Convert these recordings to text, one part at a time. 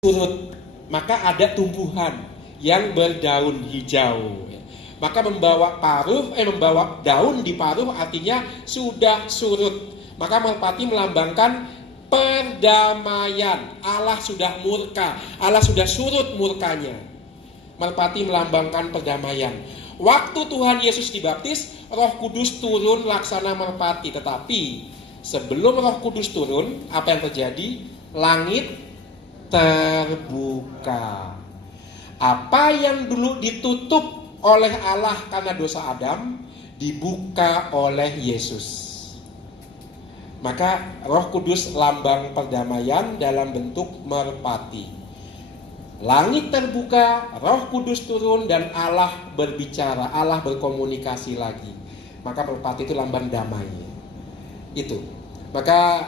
surut, maka ada tumbuhan yang berdaun hijau. Maka membawa daun di paruh artinya sudah surut. Maka merpati melambangkan perdamaian. Allah sudah murka, Allah sudah surut murkanya. Merpati melambangkan perdamaian. Waktu Tuhan Yesus dibaptis, Roh Kudus turun laksana merpati. Tetapi sebelum Roh Kudus turun, apa yang terjadi? Langit terbuka. Apa yang dulu ditutup oleh Allah karena dosa Adam, dibuka oleh Yesus. Maka Roh Kudus lambang perdamaian dalam bentuk merpati. Langit terbuka, Roh Kudus turun, dan Allah berbicara, Allah berkomunikasi lagi. Maka merpati itu lambang damai. Itu. Maka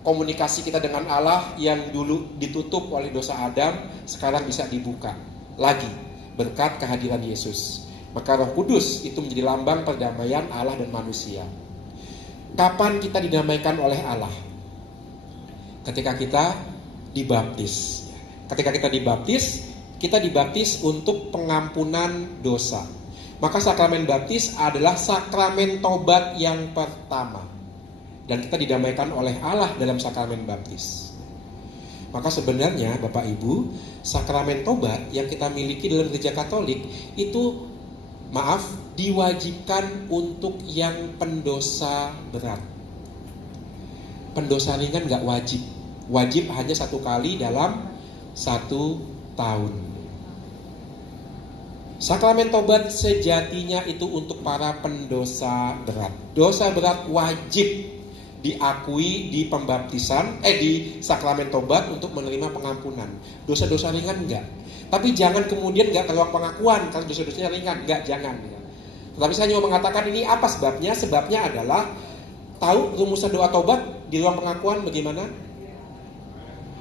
komunikasi kita dengan Allah yang dulu ditutup oleh dosa Adam sekarang bisa dibuka lagi berkat kehadiran Yesus. Maka Roh Kudus itu menjadi lambang perdamaian Allah dan manusia. Kapan kita didamaikan oleh Allah? Ketika kita dibaptis. Ketika kita dibaptis untuk pengampunan dosa. Maka sakramen baptis adalah sakramen tobat yang pertama. Dan kita didamaikan oleh Allah dalam sakramen baptis. Maka sebenarnya Bapak Ibu, sakramen tobat yang kita miliki dalam gereja Katolik itu diwajibkan untuk yang pendosa berat. Pendosa ringan gak wajib. Wajib hanya 1 kali dalam 1 tahun. Sakramen tobat sejatinya itu untuk para pendosa berat. Dosa berat wajib diakui di pembaptisan, di sakramen tobat untuk menerima pengampunan. Dosa-dosa ringan enggak. Tapi jangan kemudian enggak ke ruang pengakuan kalau dosa-dosanya ringan, enggak, jangan. Tetapi saya mau mengatakan ini apa sebabnya? Sebabnya adalah tahu rumusan doa tobat di ruang pengakuan bagaimana?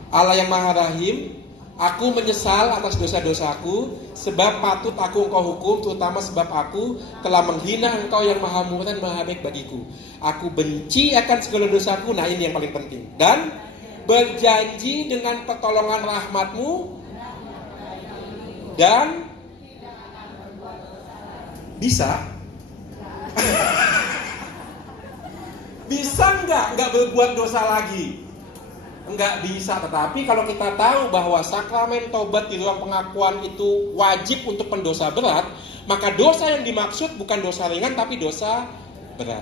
Allah yang Maha Rahim, aku menyesal atas dosa-dosaku, sebab patut aku engkau hukum, terutama sebab aku telah menghina engkau yang maha murah dan maha baik bagiku. Aku benci akan segala dosaku, nah ini yang paling penting. Dan berjanji dengan pertolongan rahmatmu, dan bisa? Bisa nggak berbuat dosa lagi? Enggak bisa, tetapi kalau kita tahu bahwa sakramen tobat di ruang pengakuan itu wajib untuk pendosa berat, maka dosa yang dimaksud bukan dosa ringan tapi dosa berat.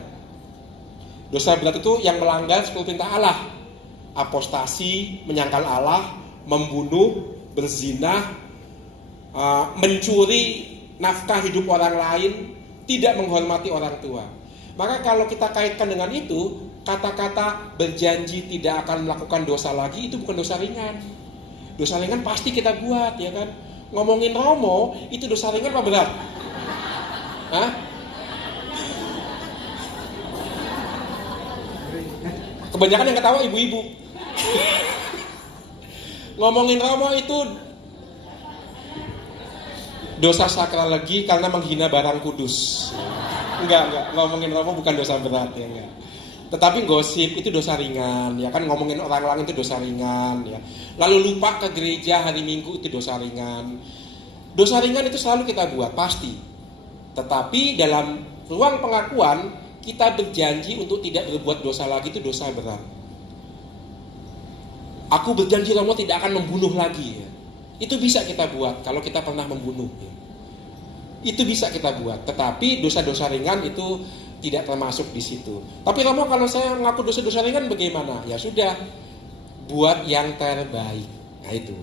Dosa berat itu yang melanggar 10 perintah Allah. Apostasi, menyangkal Allah, membunuh, berzina, mencuri nafkah hidup orang lain, tidak menghormati orang tua. Maka kalau kita kaitkan dengan itu, kata-kata berjanji tidak akan melakukan dosa lagi itu bukan dosa ringan. Dosa ringan pasti kita buat, ya kan? Ngomongin Romo itu dosa ringan apa berat? Hah? Kebanyakan yang ketawa ibu-ibu. Ngomongin Romo itu dosa sakral lagi karena menghina barang kudus. Enggak, ngomongin Romo bukan dosa berat, ya enggak. Tetapi gosip itu dosa ringan, ya kan, ngomongin orang lain itu dosa ringan, ya. Lalu lupa ke gereja hari Minggu itu dosa ringan. Dosa ringan itu selalu kita buat, pasti. Tetapi dalam ruang pengakuan kita berjanji untuk tidak berbuat dosa lagi, itu dosa berat. Aku berjanji Romo tidak akan membunuh lagi, ya. Itu bisa kita buat kalau kita pernah membunuh, ya. Itu bisa kita buat, tetapi dosa-dosa ringan itu tidak termasuk di situ. Tapi Romo, kalau saya mengaku dosa-dosa ringan bagaimana? Ya sudah, buat yang terbaik. Nah itu.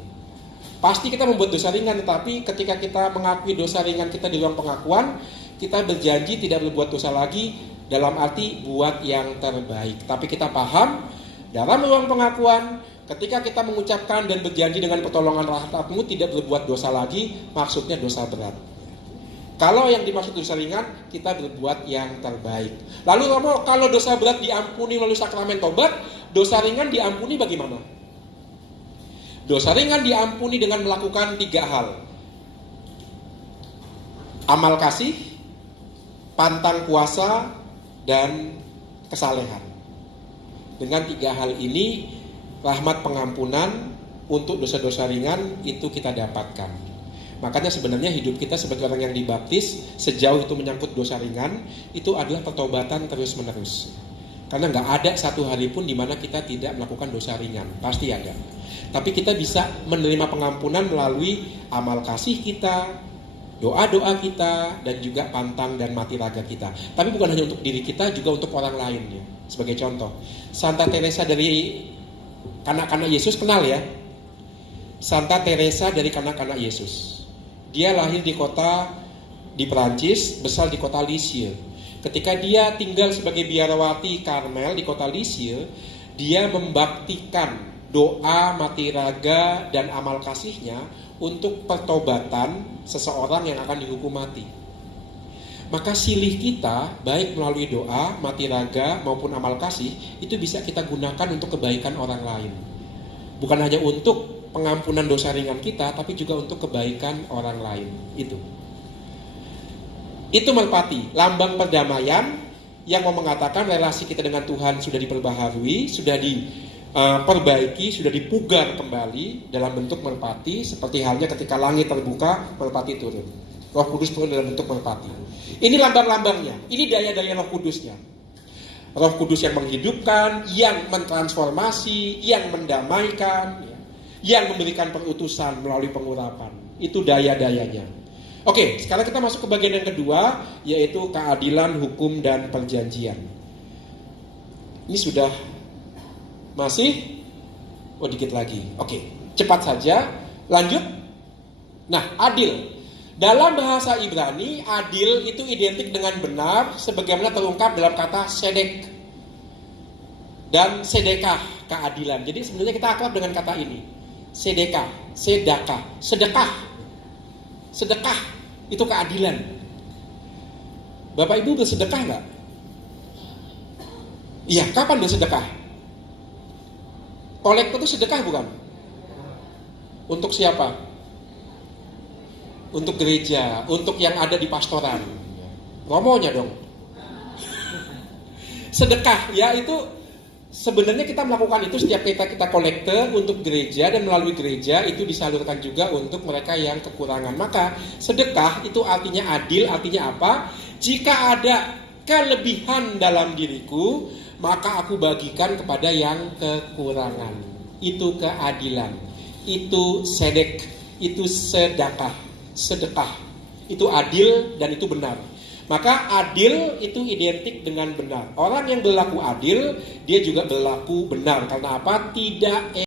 Pasti kita membuat dosa ringan, tetapi ketika kita mengakui dosa ringan kita di ruang pengakuan, kita berjanji tidak berbuat dosa lagi, dalam arti buat yang terbaik. Tapi kita paham, dalam ruang pengakuan, ketika kita mengucapkan dan berjanji dengan pertolongan rahmatmu tidak berbuat dosa lagi, maksudnya dosa berat. Kalau yang dimaksud dosa ringan, kita berbuat yang terbaik. Lalu Romo, kalau dosa berat diampuni melalui sakramen tobat, dosa ringan diampuni bagaimana? Dosa ringan diampuni dengan melakukan 3 hal. Amal kasih, pantang puasa, dan kesalehan. Dengan 3 hal ini rahmat pengampunan untuk dosa-dosa ringan itu kita dapatkan. Makanya sebenarnya hidup kita sebagai orang yang dibaptis, sejauh itu menyangkut dosa ringan, itu adalah pertobatan terus-menerus. Karena nggak ada satu hari pun di mana kita tidak melakukan dosa ringan, pasti ada. Tapi kita bisa menerima pengampunan melalui amal kasih kita, doa-doa kita, dan juga pantang dan mati raga kita. Tapi bukan hanya untuk diri kita, juga untuk orang lain ya. Sebagai contoh, Santa Teresa dari kanak-kanak Yesus, kenal ya? Santa Teresa dari kanak-kanak Yesus. Dia lahir di Perancis, besar di kota Lisieux. Ketika dia tinggal sebagai biarawati Karmel di kota Lisieux, dia membaktikan doa, mati raga, dan amal kasihnya untuk pertobatan seseorang yang akan dihukum mati. Maka silih kita, baik melalui doa, mati raga, maupun amal kasih, itu bisa kita gunakan untuk kebaikan orang lain. Bukan hanya untuk pengampunan dosa ringan kita, tapi juga untuk kebaikan orang lain. Itu merpati, lambang perdamaian yang mau mengatakan relasi kita dengan Tuhan sudah diperbaharui, sudah diperbaiki, sudah dipugar kembali dalam bentuk merpati, seperti halnya ketika langit terbuka, merpati turun. Roh Kudus turun dalam bentuk merpati. Ini lambang-lambangnya, ini daya-daya Roh Kudusnya. Roh Kudus yang menghidupkan, yang mentransformasi, yang mendamaikan, yang memberikan perutusan melalui pengurapan. Itu daya-dayanya. Oke, sekarang kita masuk ke bagian yang kedua, yaitu keadilan, hukum, dan perjanjian. Ini sudah masih? Oh, dikit lagi. Oke, cepat saja. Lanjut. Nah, adil. Dalam bahasa Ibrani, adil itu identik dengan benar, sebagaimana terungkap dalam kata sedek dan sedekah, keadilan. Jadi sebenarnya kita akrab dengan kata ini. Sedekah, sedekah, sedekah itu keadilan. Bapak Ibu bersedekah nggak? Iya, kapan bersedekah? Kolektor itu sedekah bukan? Untuk siapa? Untuk gereja, untuk yang ada di pastoran. Romonya dong. Sedekah, ya itu sebenarnya kita melakukan itu setiap kita kolekte untuk gereja, dan melalui gereja itu disalurkan juga untuk mereka yang kekurangan. Maka sedekah itu artinya adil, artinya apa? Jika ada kelebihan dalam diriku, maka aku bagikan kepada yang kekurangan. Itu keadilan. Itu sedek, itu sedekah. Itu adil dan itu benar. Maka adil itu identik dengan benar. Orang yang berlaku adil, dia juga berlaku benar. Karena apa? Tidak